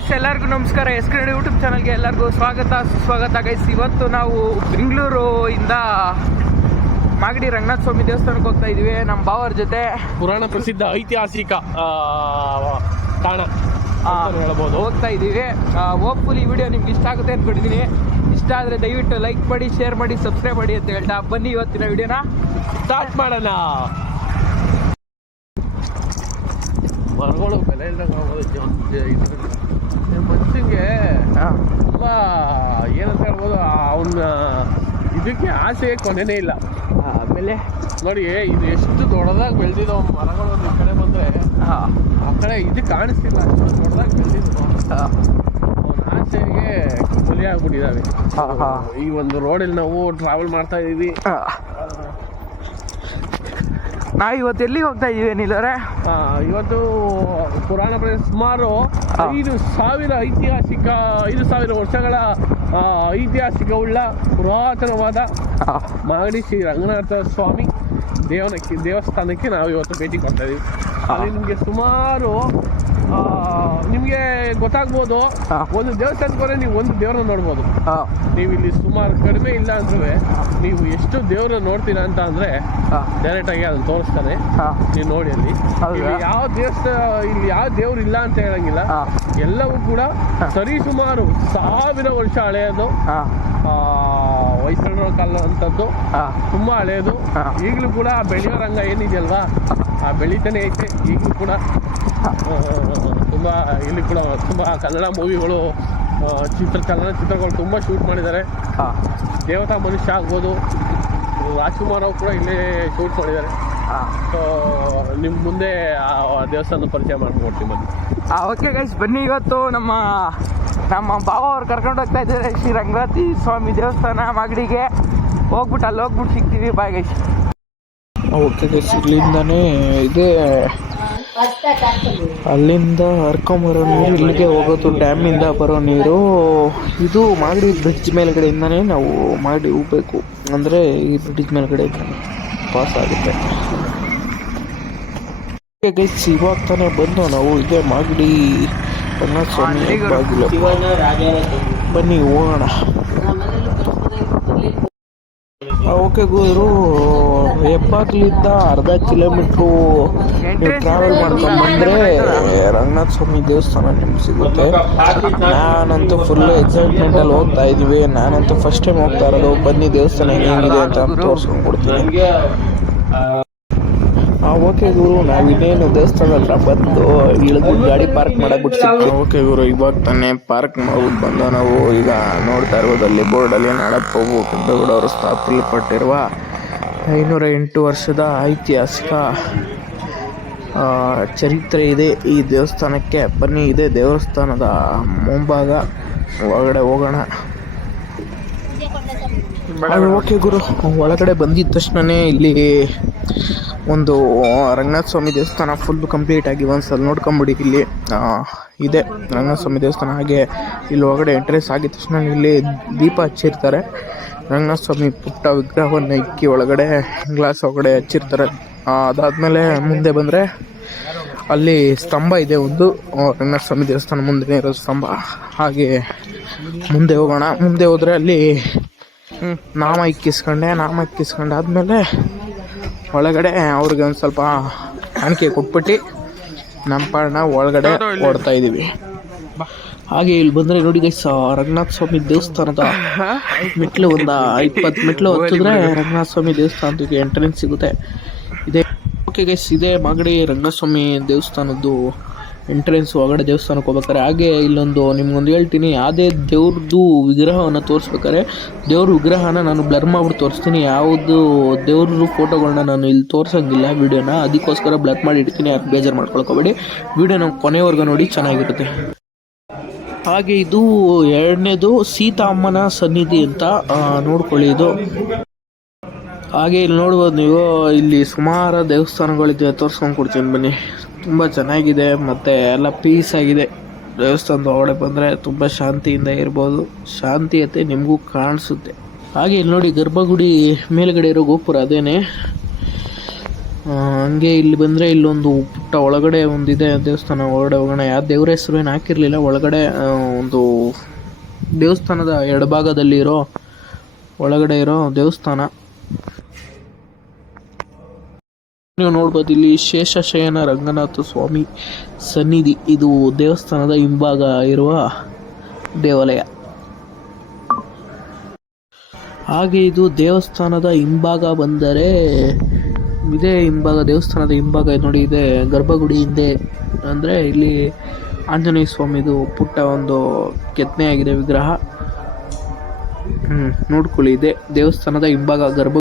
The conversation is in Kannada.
ಗೈಸ್, ಎಲ್ಲರಿಗೂ ನಮಸ್ಕಾರ. ಎಸ್ಕ್ರೇಡ್ ಯೂಟ್ಯೂಬ್ ಚಾನಲ್ಗೆ ಎಲ್ಲರಿಗೂ ಸುಸ್ವಾಗತ ಗೈಸ್. ಇವತ್ತು ನಾವು ಬೆಂಗಳೂರು ಇಂದ ಮಾಗಡಿ ರಂಗನಾಥ ಸ್ವಾಮಿ ದೇವಸ್ಥಾನಕ್ಕೆ ಹೋಗ್ತಾ ಇದೀವಿ ನಮ್ಮ ಬಾವರ ಜೊತೆ. ಪುರಾಣ ಪ್ರಸಿದ್ಧ ಐತಿಹಾಸಿಕ ತಾಣ ಹೇಳ್ಬೋದು. ಹೋಗ್ತಾ ಇದ್ದೀವಿ. ಹೋಪ್ಫುಲಿ ಈ ವಿಡಿಯೋ ನಿಮ್ಗೆ ಇಷ್ಟ ಆಗುತ್ತೆ ಅಂದ್ಕೊಂಡಿದ್ದೀನಿ. ಇಷ್ಟ ಆದರೆ ದಯವಿಟ್ಟು ಲೈಕ್ ಮಾಡಿ, ಶೇರ್ ಮಾಡಿ, ಸಬ್ಸ್ಕ್ರೈಬ್ ಮಾಡಿ ಅಂತ ಹೇಳ್ತಾ ಬನ್ನಿ ಇವತ್ತಿನ ವಿಡಿಯೋನ ಸ್ಟಾರ್ಟ್ ಮಾಡೋಣ. ಮರಗಳು ಬೆಲೆ ಇಲ್ದಂಗೆ ಆಗೋದು ಮನುಷ್ಯಂಗೆ ತುಂಬ ಏನಂತ ಹೇಳ್ಬೋದು, ಅವನ ಇದಕ್ಕೆ ಆಸೆ ಕೊನೆನೇ ಇಲ್ಲ. ಆಮೇಲೆ ನೋಡಿ, ಇದು ಎಷ್ಟು ದೊಡ್ಡದಾಗಿ ಬೆಳೆದಿದ್ದು ಮರಗಳು. ಈ ಕಡೆ ಬಂದರೆ ಆ ಕಡೆ ಇದು ಕಾಣಿಸ್ತಿಲ್ಲ, ಅಷ್ಟು ದೊಡ್ಡದಾಗಿ ಬೆಳೆದಿದ್ದು. ಅವನ ಆಸೆಗೆ ಬಲಿ ಆಗ್ಬಿಟ್ಟಿದ್ದಾವೆ. ಈ ಒಂದು ರೋಡಲ್ಲಿ ನಾವು ಟ್ರಾವೆಲ್ ಮಾಡ್ತಾ ಇದ್ದೀವಿ. ನಾವು ಇವತ್ತು ಎಲ್ಲಿಗೆ ಹೋಗ್ತಾ ಇದ್ದೀವಿ ಏನಿಲ್ಲರೆ? ಇವತ್ತು ಪುರಾಣ ಪ್ರದೇಶ ಸುಮಾರು 5,000 ವರ್ಷಗಳ ಐತಿಹಾಸಿಕವುಳ್ಳ ಪುರಾತನವಾದ ಮಾಗಡಿ ಶ್ರೀ ರಂಗನಾಥ ಸ್ವಾಮಿ ದೇವಸ್ಥಾನಕ್ಕೆ ನಾವು ಇವತ್ತು ಭೇಟಿ ಕೊಡ್ತಾ ಇದ್ದೀವಿ. ಅಲ್ಲಿ ನಿಮಗೆ ಸುಮಾರು ನಿಮಗೆ ಗೊತ್ತಾಗ್ಬೋದು, ಒಂದು ದೇವಸ್ಥಾನಕ್ಕೆ ಹೋದ್ರೆ ನೀವು ಒಂದು ದೇವ್ರನ್ನ ನೋಡ್ಬೋದು. ನೀವು ಇಲ್ಲಿ ಸುಮಾರು ಕಡಿಮೆ ಇಲ್ಲ ಅಂದ್ರೆ ನೀವು ಎಷ್ಟು ದೇವ್ರ ನೋಡ್ತೀರಾ ಅಂತ ಅಂದ್ರೆ ಡೈರೆಕ್ಟ್ ಆಗಿ ಅದನ್ನ ತೋರಿಸ್ತಾನೆ. ನೀವು ನೋಡಿ ಅಲ್ಲಿ ಯಾವ ಇಲ್ಲಿ ಯಾವ ದೇವ್ರು ಇಲ್ಲ ಅಂತ ಹೇಳಂಗಿಲ್ಲ. ಎಲ್ಲವೂ ಕೂಡ ಸರಿಸುಮಾರು 1000 ವರ್ಷ ಹಳೆಯದು. ಹೊಯ್ಸಳರ ಕಾಲ ಅಂತದ್ದು ತುಂಬಾ ಹಳೆಯದು. ಈಗಲೂ ಕೂಡ ಬೆಳೆಯೋ ರಂಗ ಏನಿದೆಯಲ್ವಾ, ಬೆಳೀತಾನೆ ಐತೆ ಈಗಲೂ ಕೂಡ. ಇಲ್ಲಿ ಕೂಡ ತುಂಬ ಕನ್ನಡ ಮೂವಿಗಳು, ಚಲನಚಿತ್ರಗಳು ತುಂಬ ಶೂಟ್ ಮಾಡಿದ್ದಾರೆ. ದೇವತಾ ಮನುಷ್ಯ ಆಗ್ಬೋದು, ರಾಜ್ಕುಮಾರ್ ಅವರು ಕೂಡ ಇಲ್ಲೇ ಶೂಟ್ ಮಾಡಿದ್ದಾರೆ. ಸೊ ನಿಮ್ಮ ಮುಂದೆ ಆ ದೇವಸ್ಥಾನ ಪರಿಚಯ ಮಾಡ್ಕೊಡ್ತೀನಿ ಬನ್ನಿ. ಓಕೆ ಗೈಸ್, ಬನ್ನಿ. ಇವತ್ತು ನಮ್ಮ ಬಾವ ಅವ್ರು ಕರ್ಕೊಂಡು ಹೋಗ್ತಾ ಇದ್ದಾರೆ ಶ್ರೀ ರಂಗನಾಥ ಸ್ವಾಮಿ ದೇವಸ್ಥಾನ ಮಾಗಡಿಗೆ. ಅಲ್ಲಿ ಸಿಗ್ತೀವಿ. Bye guys. ಓಕೆ ಗೈಸ್, ಇಲ್ಲಿಂದಾನೇ ಇದೆ, ಅಲ್ಲಿಂದ ಹರ್ಕೊಂಬರೋ ನೀರು ಇಲ್ಲಿಗೆ ಹೋಗೋದು. ಡ್ಯಾಮಿಂದ ಬರೋ ನೀರು ಇದು ಮಾಗಡಿ ಬ್ರಿಡ್ಜ್ ಮೇಲ್ಗಡೆಯಿಂದನೇ ನಾವು ಮಾಗಡಿ ಹೋಗ್ಬೇಕು. ಅಂದರೆ ಈ ಬ್ರಿಡ್ಜ್ ಮೇಲ್ಗಡೆ ಪಾಸ್ ಆಗುತ್ತೆ. ಗೈಸ್, ಇವಾಗ ತಾನೇ ಬಂದು ನಾವು ಇದೇ ಮಾಗಡಿ ರಂಗನಾಥ ಸ್ವಾಮಿ ಬಾಗಿಲು. ಬನ್ನಿ ಹೋಗೋಣ. ಓಕೆ ಗುರು, ಹೆಬ್ಬಾಗ್ಲಿಂದ ಅರ್ಧ ಕಿಲೋಮೀಟ್ರು ನೀವು ಟ್ರಾವೆಲ್ ಮಾಡ್ಕೊಂಡ್ಬಂದ್ರೆ ರಂಗನಾಥ ಸ್ವಾಮಿ ದೇವಸ್ಥಾನ ನಿಮ್ಗೆ ಸಿಗುತ್ತೆ. ನಾನಂತೂ ಫುಲ್ ಎಕ್ಸೈಟ್ಮೆಂಟಲ್ಲಿ ಹೋಗ್ತಾ ಇದ್ದೀವಿ. ನಾನಂತೂ ಫಸ್ಟ್ ಟೈಮ್ ಹೋಗ್ತಾ ಇರೋದು. ಬನ್ನಿ ದೇವಸ್ಥಾನ ಹೇಗಿದೆ ಅಂತ ತೋರಿಸ್ಕೊಂಡು ಕೊಡ್ತೀನಿ. ಓಕೆ ಗುರು, ನಾವಿನ್ನೇನು ದೇವಸ್ಥಾನ ಹತ್ರ ಬಂದು ಇಳಿದು ಗಾಡಿ ಪಾರ್ಕ್ ಮಾಡಕ್ಕೆ ಬಿಡ್ತೀವಿ. ಓಕೆ ಗುರು, ಇವಾಗ ತಾನೇ ಪಾರ್ಕ್ ಮಾಡ್ಬಿಟ್ಟು ಬಂದು ನಾವು ಈಗ ನೋಡ್ತಾ ಇರೋದಲ್ಲಿ ಬೋರ್ಡಲ್ಲಿ ನಾಡಪ್ಪ ಕೆಂಪೇಗೌಡ ಅವರು ಸ್ಥಾಪಿಸಲ್ಪಟ್ಟಿರುವ 508 ವರ್ಷದ ಐತಿಹಾಸಿಕ ಚರಿತ್ರೆ ಇದೆ ಈ ದೇವಸ್ಥಾನಕ್ಕೆ. ಬನ್ನಿ, ಇದೆ ದೇವಸ್ಥಾನದ ಮುಂಭಾಗ. ಒಳಗಡೆ ಹೋಗೋಣ. ಓಕೆ ಗುರು, ಒಳಗಡೆ ಬಂದಿದ್ದ ತಕ್ಷಣವೇ ಇಲ್ಲಿ ಒಂದು ರಂಗನಾಥ ಸ್ವಾಮಿ ದೇವಸ್ಥಾನ ಫುಲ್ ಕಂಪ್ಲೀಟ್ ಆಗಿ ಒಂದ್ಸಲ ನೋಡ್ಕೊಂಬಿಡಿ. ಇಲ್ಲಿ ಇದೆ ರಂಗನಾಥ ಸ್ವಾಮಿ ದೇವಸ್ಥಾನ. ಹಾಗೆ ಇಲ್ಲಿ ಒಳಗಡೆ ಎಂಟ್ರೆನ್ಸ್ ಆಗಿದ ತಕ್ಷಣ ಇಲ್ಲಿ ದೀಪ ಹಚ್ಚಿರ್ತಾರೆ. ರಂಗನಾಥ ಸ್ವಾಮಿ ಪುಟ್ಟ ವಿಗ್ರಹವನ್ನು ಇಕ್ಕಿ ಒಳಗಡೆ ಗ್ಲಾಸ್ ಒಳಗಡೆ ಹಚ್ಚಿರ್ತಾರೆ. ಅದಾದಮೇಲೆ ಮುಂದೆ ಬಂದರೆ ಅಲ್ಲಿ ಸ್ತಂಭ ಇದೆ ಒಂದು, ರಂಗನಾಥ ಸ್ವಾಮಿ ದೇವಸ್ಥಾನ ಮುಂದೆ ಇರೋ ಸ್ತಂಭ. ಹಾಗೆ ಮುಂದೆ ಹೋಗೋಣ. ಮುಂದೆ ಹೋದರೆ ಅಲ್ಲಿ ನಾಮ ಇಕ್ಕಿಸ್ಕೊಂಡಾದ್ಮೇಲೆ ಒಳಗಡೆ ಅವ್ರಿಗೆ ಒಂದು ಸ್ವಲ್ಪ ಕಾಣಿಕೆ ಕೊಟ್ಬಿಟ್ಟು ನಮ್ಮ ಪಾಡನ್ನ ಒಳಗಡೆ ಓಡ್ತಾ ಇದ್ದೀವಿ. ಹಾಗೆ ಇಲ್ಲಿ ಬಂದರೆ ನೋಡಿ ಗೈಸ್, ರಂಗನಾಥ ಸ್ವಾಮಿ ದೇವಸ್ಥಾನದ ಮೆಟ್ಲು ಒಂದು 20 ಮೆಟ್ಲು ಹತ್ತಿದ್ರೆ ರಂಗನಾಥ ಸ್ವಾಮಿ ದೇವಸ್ಥಾನಕ್ಕೆ ಎಂಟ್ರೆನ್ಸ್ ಸಿಗುತ್ತೆ. ಇದೆ. ಓಕೆ ಗೈಸ್, ಇದೆ ಮಾಗಡಿ ರಂಗನಾಥ ಸ್ವಾಮಿ ದೇವಸ್ಥಾನದ್ದು ಎಂಟ್ರೆನ್ಸ್. ಒಳಗಡೆ ದೇವಸ್ಥಾನಕ್ಕೆ ಹೋಗ್ಬೇಕಾರೆ ಹಾಗೆ ಇಲ್ಲೊಂದು ನಿಮ್ಗೊಂದು ಹೇಳ್ತೀನಿ. ಯಾವುದೇ ದೇವ್ರದ್ದು ವಿಗ್ರಹವನ್ನು ತೋರಿಸ್ಬೇಕಾರೆ ದೇವ್ರ ವಿಗ್ರಹನ ನಾನು ಬ್ಲರ್ ಮಾಡ್ಬಿಟ್ಟು ತೋರಿಸ್ತೀನಿ. ಯಾವುದು ದೇವ್ರ ಫೋಟೋಗಳನ್ನ ನಾನು ಇಲ್ಲಿ ತೋರಿಸೋಂಗಿಲ್ಲ ವಿಡಿಯೋನ, ಅದಕ್ಕೋಸ್ಕರ ಬ್ಲರ್ ಮಾಡಿ ಇಡ್ತೀನಿ. ಯಾರು ಬೇಜಾರು ಮಾಡ್ಕೊಳ್ಕೋಬೇಡಿ. ವಿಡಿಯೋನ ಕೊನೆವರೆಗೂ ನೋಡಿ, ಚೆನ್ನಾಗಿರುತ್ತೆ. ಹಾಗೆ ಇದು ಎರಡನೇದು ಸೀತಾಮ್ಮನ ಸನ್ನಿಧಿ ಅಂತ ನೋಡ್ಕೊಳ್ಳಿ. ಇದು ಹಾಗೆ ಇಲ್ಲಿ ನೋಡ್ಬೋದು ನೀವು, ಇಲ್ಲಿ ಸುಮಾರು ದೇವಸ್ಥಾನಗಳಿದೆ, ತೋರಿಸ್ಕೊಂಡು ಕೊಡ್ತೀನಿ ಬನ್ನಿ. ತುಂಬ ಚೆನ್ನಾಗಿದೆ ಮತ್ತು ಎಲ್ಲ ಪೀಸ್ ಆಗಿದೆ. ದೇವಸ್ಥಾನದ ಒಳಗಡೆ ಬಂದರೆ ತುಂಬ ಶಾಂತಿಯಿಂದ ಇರ್ಬೋದು. ಶಾಂತಿಯತೆ ನಿಮಗೂ ಕಾಣಿಸುತ್ತೆ. ಹಾಗೆ ಇಲ್ಲಿ ನೋಡಿ, ಗರ್ಭಗುಡಿ ಮೇಲುಗಡೆ ಇರೋ ಗೋಪುರ ಅದೇನೆ. ಹಂಗೆ ಇಲ್ಲಿ ಬಂದರೆ ಇಲ್ಲೊಂದು ಪುಟ್ಟ ಒಳಗಡೆ ಒಂದಿದೆ ದೇವಸ್ಥಾನ. ಒಳಗಡೆ ಹೋಗೋಣ. ಯಾವ ದೇವ್ರ ಹೆಸರು ಏನು ಹಾಕಿರಲಿಲ್ಲ. ಒಳಗಡೆ ಒಂದು ದೇವಸ್ಥಾನದ ಎಡಭಾಗದಲ್ಲಿರೋ ಒಳಗಡೆ ಇರೋ ದೇವಸ್ಥಾನ ನೀವು ನೋಡ್ಬೋದು. ಇಲ್ಲಿ ಶೇಷಶಯನ ರಂಗನಾಥ ಸ್ವಾಮಿ ಸನ್ನಿಧಿ. ಇದು ದೇವಸ್ಥಾನದ ಹಿಂಭಾಗ ಇರುವ ದೇವಾಲಯ. ಹಾಗೆ ಇದು ದೇವಸ್ಥಾನದ ಹಿಂಭಾಗ ಬಂದರೆ ಇದೇ ಹಿಂಭಾಗ, ದೇವಸ್ಥಾನದ ಹಿಂಭಾಗ ನೋಡಿ, ಇದೆ ಗರ್ಭಗುಡಿ ಹಿಂದೆ. ಅಂದರೆ ಇಲ್ಲಿ ಆಂಜನೇಯ ಸ್ವಾಮಿದು ಪುಟ್ಟ ಒಂದು ಕೆತ್ತನೆ ಆಗಿದೆ ವಿಗ್ರಹ. ನೋಡ್ಕೊಳ್ಳಿ, ಇದೆ ದೇವಸ್ಥಾನದ ಹಿಂಭಾಗ ಗರ್ಭಗುಡಿ.